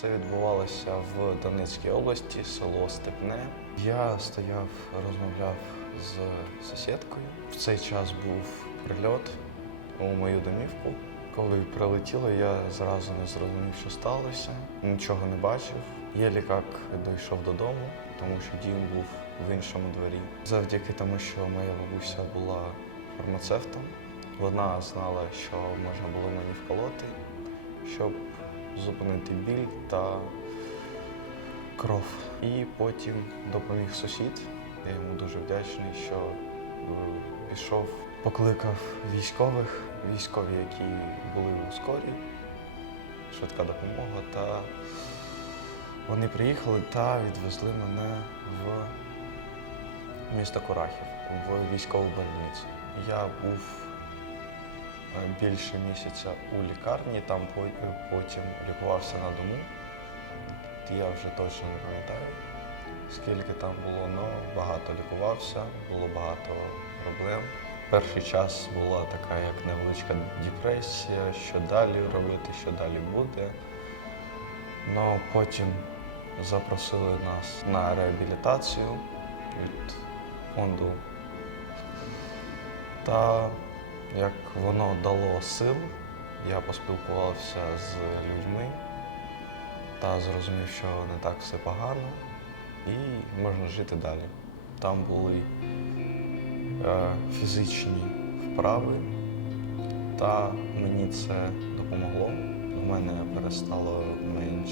Це відбувалося в Донецькій області, село Степне. Я стояв, розмовляв з сусідкою. В цей час був прильот у мою домівку. Коли прилетіло, я зразу не зрозумів, що сталося, нічого не бачив. Єлі як дійшов додому, тому що дім був в іншому дворі. Завдяки тому, що моя бабуся була фармацевтом, вона знала, що можна було мені вколоти, щоб зупинити біль та кров. І потім допоміг сусід. Я йому дуже вдячний, що е, пішов, покликав військових, військові, які були у скорі, швидка допомога. Та вони приїхали та відвезли мене в місто Курахів, в військову больницю. Я був більше місяця у лікарні, там е, потім лікувався на дому. Я вже точно не пам'ятаю, скільки там було, але багато лікувався, було багато проблем. Перший час була така як невеличка депресія, що далі робити, що далі буде. Но потім запросили нас на реабілітацію від фонду. Та як воно дало сил, я поспілкувався з людьми та зрозумів, що не так все погано і можна жити далі. Там були е, фізичні вправи, та мені це допомогло. У мене перестало менш,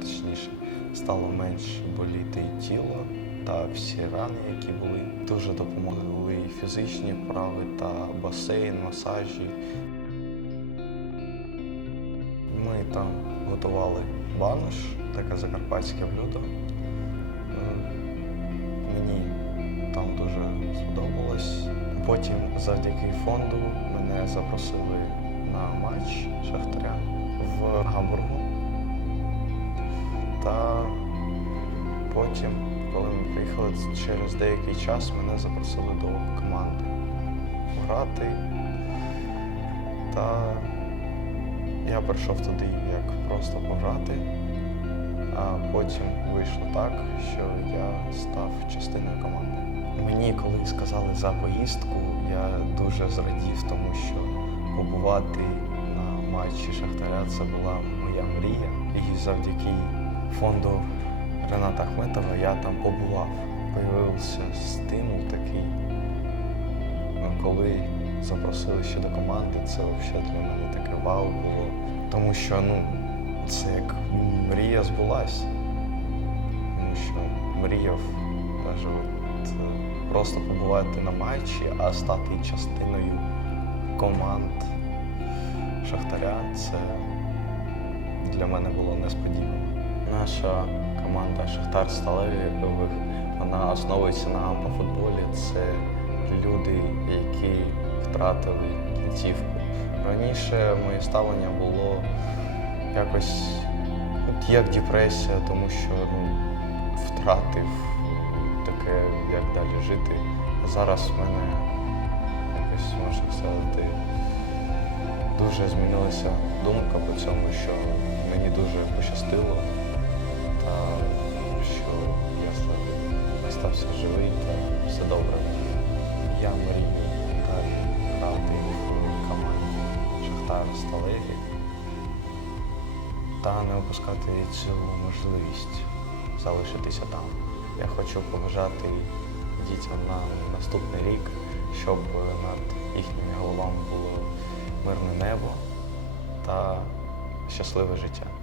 точніше, стало менш боліти тіло та всі рани, які були. Дуже допомогли і фізичні вправи та басейн, масажі. Ми там готували банош, таке закарпатське блюдо. Е, Мені там дуже сподобалось. Потім завдяки фонду мене запросили на матч Шахтаря в Гамбургу. Та потім, коли ми приїхали через деякий час, мене запросили до команди грати. Та я прийшов туди як просто пограти, а потім вийшло так, що я став частиною команди. Мені, коли сказали за поїздку, я дуже зрадів, тому що побувати на матчі Шахтаря це була моя мрія. І завдяки фонду Рената Ахметова я там побував. Появився стимул такий. Коли запросили ще до команди, це взагалі для мене таке вау було. Тому що ну, це як мрія збулась. Тому що мріяв навіть е, просто побувати на матчі, а стати частиною команд Шахтаря це для мене було несподівано. Наша команда Шахтар Сталеві, вона основується на ампофутболі. Це люди, які втратили кінцівку. Раніше моє ставлення було якось от як депресія, тому що ну, втратив таке, як далі жити. А зараз в мене якось можна сказати, дуже змінилася думка по цьому, що мені дуже пощастило, що я стався живий та все добре. Я мрію далі грати команді Шахтар Сталеві та не опускати цю можливість залишитися там. Я хочу побажати дітям на наступний рік, щоб над їхніми головами було мирне небо та щасливе життя.